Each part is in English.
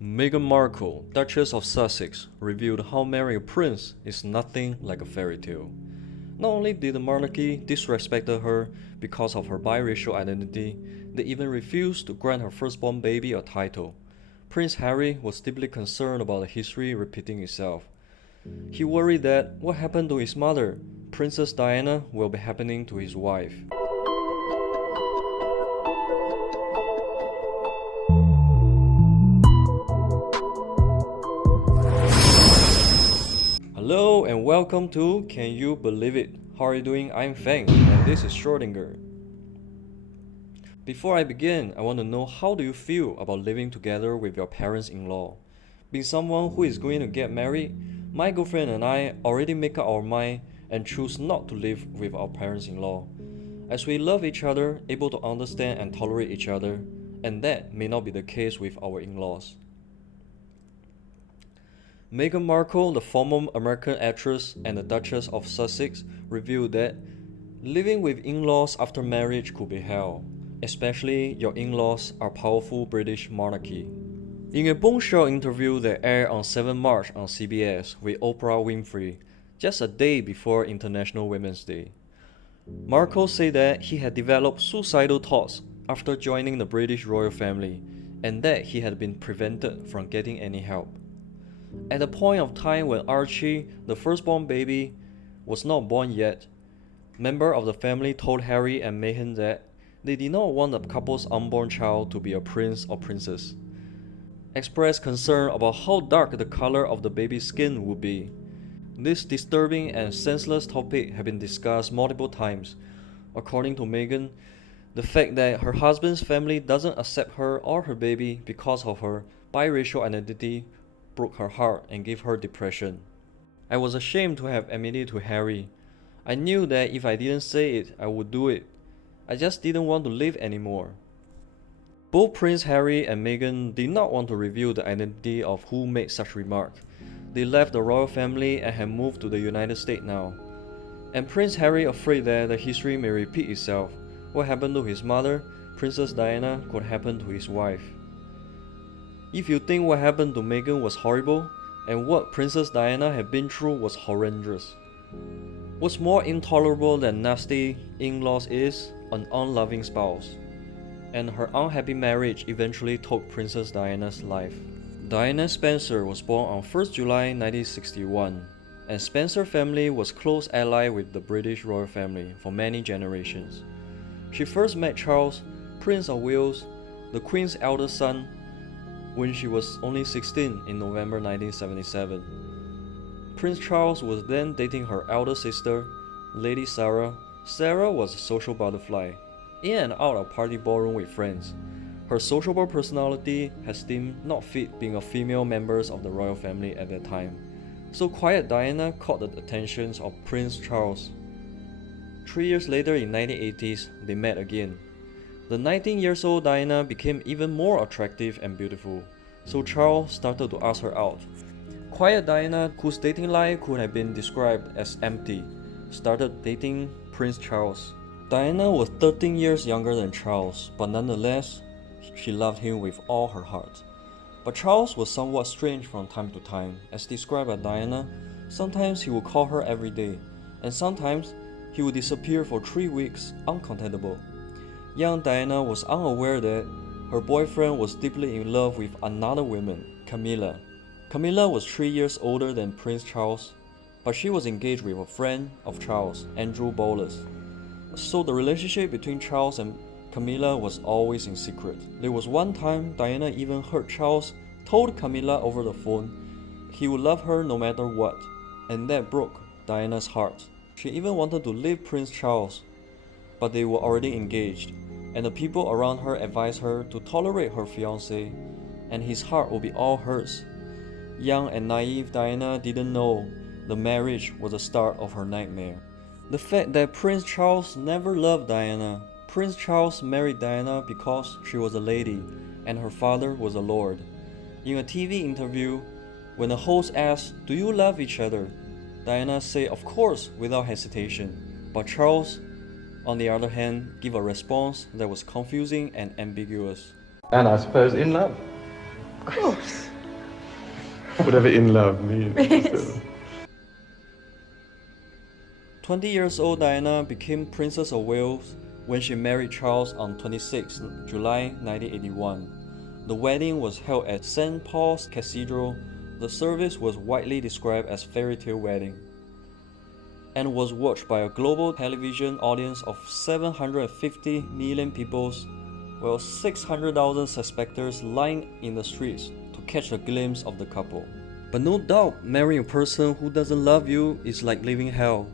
Meghan Markle, Duchess of Sussex, revealed how marrying a prince is nothing like a fairy tale. Not only did the monarchy disrespect her because of her biracial identity, they even refused to grant her firstborn baby a title. Prince Harry was deeply concerned about the history repeating itself. He worried that what happened to his mother, Princess Diana, will be happening to his wife. Hello and welcome to Can You Believe It? How are you doing? I'm Feng and this is Schrodinger. Before I begin, I want to know how do you feel about living together with your parents-in-law? Being someone who is going to get married, my girlfriend and I already make up our mind and choose not to live with our parents-in-law. As we love each other, able to understand and tolerate each other, and that may not be the case with our in-laws. Meghan Markle, the former American actress and the Duchess of Sussex, revealed that living with in-laws after marriage could be hell, especially your in-laws are powerful British monarchy. In a bombshell interview that aired on 7 March on CBS with Oprah Winfrey, just a day before International Women's Day, Markle said that he had developed suicidal thoughts after joining the British royal family and that he had been prevented from getting any help. At the point of time when Archie, the firstborn baby, was not born yet, members of the family told Harry and Meghan that they did not want the couple's unborn child to be a prince or princess, expressed concern about how dark the color of the baby's skin would be. This disturbing and senseless topic had been discussed multiple times. According to Meghan, the fact that her husband's family doesn't accept her or her baby because of her biracial identity broke her heart and gave her depression. I was ashamed to have admitted to Harry. I knew that if I didn't say it, I would do it. I just didn't want to live anymore. Both Prince Harry and Meghan did not want to reveal the identity of who made such remark. They left the royal family and have moved to the United States now. And Prince Harry, afraid that the history may repeat itself, what happened to his mother, Princess Diana, could happen to his wife. If you think what happened to Meghan was horrible, and what Princess Diana had been through was horrendous, what's more intolerable than nasty in-laws is an unloving spouse. And her unhappy marriage eventually took Princess Diana's life. Diana Spencer was born on 1st July 1961, and Spencer family was close ally with the British royal family for many generations. She first met Charles, Prince of Wales, the Queen's eldest son, when she was only 16 in November 1977. Prince Charles was then dating her elder sister, Lady Sarah. Sarah was a social butterfly, in and out of party ballroom with friends. Her sociable personality has deemed not fit being a female member of the royal family at that time. So quiet Diana caught the attentions of Prince Charles. 3 years later in 1980s, they met again. The 19-year-old Diana became even more attractive and beautiful, so Charles started to ask her out. Quiet Diana, whose dating life could have been described as empty, started dating Prince Charles. Diana was 13 years younger than Charles, but nonetheless, she loved him with all her heart. But Charles was somewhat strange from time to time. As described by Diana, sometimes he would call her every day, and sometimes he would disappear for 3 weeks, uncontactable. Young Diana was unaware that her boyfriend was deeply in love with another woman, Camilla. Camilla was 3 years older than Prince Charles, but she was engaged with a friend of Charles, Andrew Bowen. So the relationship between Charles and Camilla was always in secret. There was one time Diana even heard Charles told Camilla over the phone he would love her no matter what, and that broke Diana's heart. She even wanted to leave Prince Charles, but they were already engaged, and the people around her advised her to tolerate her fiancé, and his heart would be all hers. Young and naive Diana didn't know the marriage was the start of her nightmare. The fact that Prince Charles never loved Diana. Prince Charles married Diana because she was a lady and her father was a lord. In a TV interview, when the host asked, "Do you love each other?" Diana said, "Of course," without hesitation. But Charles, on the other hand, gave a response that was confusing and ambiguous. And I suppose in love. Of course. Whatever in love means. 20 years old Diana became Princess of Wales when she married Charles on 26 July 1981. The wedding was held at St. Paul's Cathedral. The service was widely described as fairy tale wedding and was watched by a global television audience of 750 million people, while 600,000 spectators lined in the streets to catch a glimpse of the couple. But no doubt, marrying a person who doesn't love you is like living hell.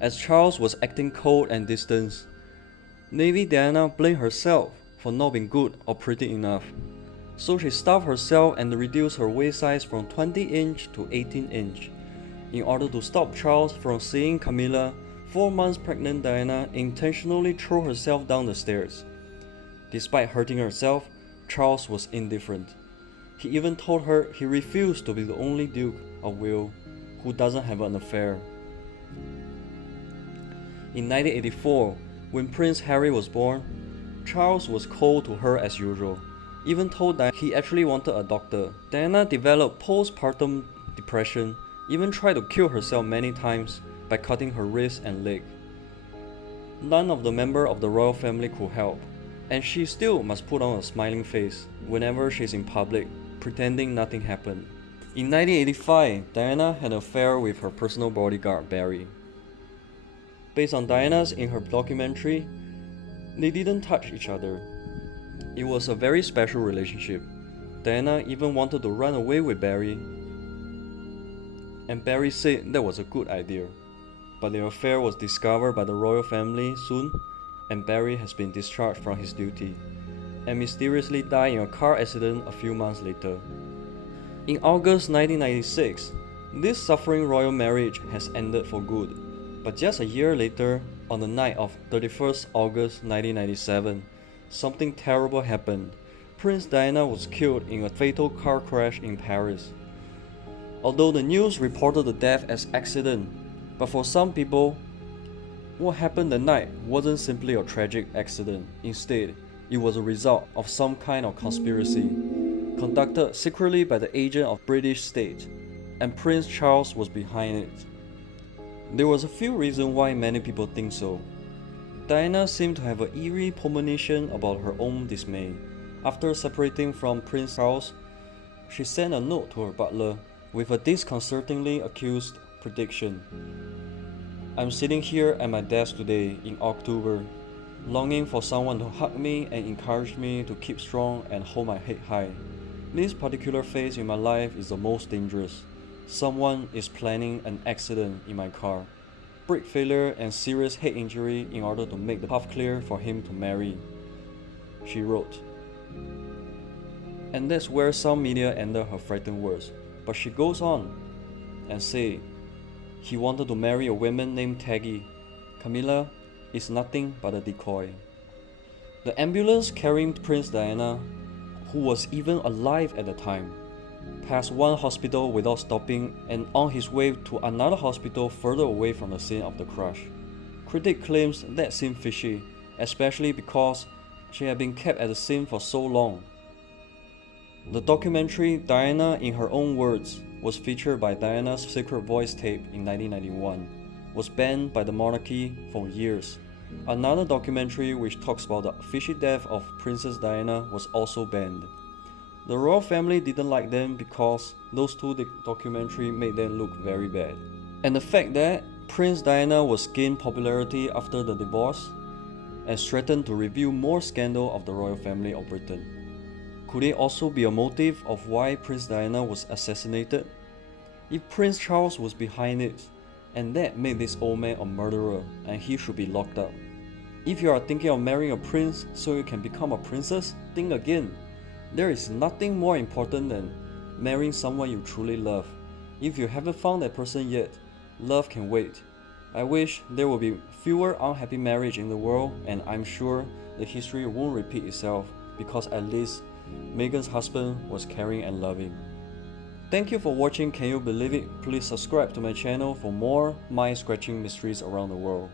As Charles was acting cold and distant, maybe Diana blamed herself for not being good or pretty enough. So she starved herself and reduced her waist size from 20-inch to 18-inch. In order to stop Charles from seeing Camilla, 4 months pregnant Diana intentionally threw herself down the stairs. Despite hurting herself, Charles was indifferent. He even told her he refused to be the only Duke of Wales who doesn't have an affair. In 1984, when Prince Harry was born, Charles was cold to her as usual, even told that he actually wanted a doctor. Diana developed postpartum depression, even tried to kill herself many times by cutting her wrist and leg. None of the members of the royal family could help, and she still must put on a smiling face whenever she's in public, pretending nothing happened. In 1985, Diana had an affair with her personal bodyguard, Barry. Based on Diana's in her documentary, they didn't touch each other. It was a very special relationship. Diana even wanted to run away with Barry, and Barry said that was a good idea. But their affair was discovered by the royal family soon, and Barry has been discharged from his duty and mysteriously died in a car accident a few months later. In August 1996, this suffering royal marriage has ended for good. But just a year later, on the night of 31st August 1997, something terrible happened. Princess Diana was killed in a fatal car crash in Paris. Although the news reported the death as accident, but for some people, what happened that night wasn't simply a tragic accident. Instead, it was a result of some kind of conspiracy conducted secretly by the agent of British state, and Prince Charles was behind it. There was a few reasons why many people think so. Diana seemed to have an eerie premonition about her own dismay. After separating from Prince Charles, she sent a note to her butler with a disconcertingly accused prediction. I'm sitting here at my desk today in October, longing for someone to hug me and encourage me to keep strong and hold my head high. This particular phase in my life is the most dangerous. Someone is planning an accident in my car, brake failure and serious head injury in order to make the path clear for him to marry, she wrote. And that's where some media ended her frightened words. But she goes on and say, he wanted to marry a woman named Taggy. Camilla is nothing but a decoy. The ambulance carrying Prince Diana, who was even alive at the time, passed one hospital without stopping and on his way to another hospital further away from the scene of the crash. Critic claims that seemed fishy, especially because she had been kept at the scene for so long. The documentary Diana in Her Own Words was featured by Diana's Secret Voice tape in 1991, was banned by the monarchy for years. Another documentary which talks about the fishy death of Princess Diana was also banned. The royal family didn't like them because those two documentaries made them look very bad. And the fact that Princess Diana was gained popularity after the divorce and threatened to reveal more scandal of the royal family of Britain. Could it also be a motive of why Princess Diana was assassinated? If Prince Charles was behind it, and that made this old man a murderer and he should be locked up. If you are thinking of marrying a prince so you can become a princess, think again. There is nothing more important than marrying someone you truly love. If you haven't found that person yet, love can wait. I wish there will be fewer unhappy marriages in the world, and I'm sure the history won't repeat itself because at least Meghan's husband was caring and loving. Thank you for watching Can You Believe It? Please subscribe to my channel for more mind-scratching mysteries around the world.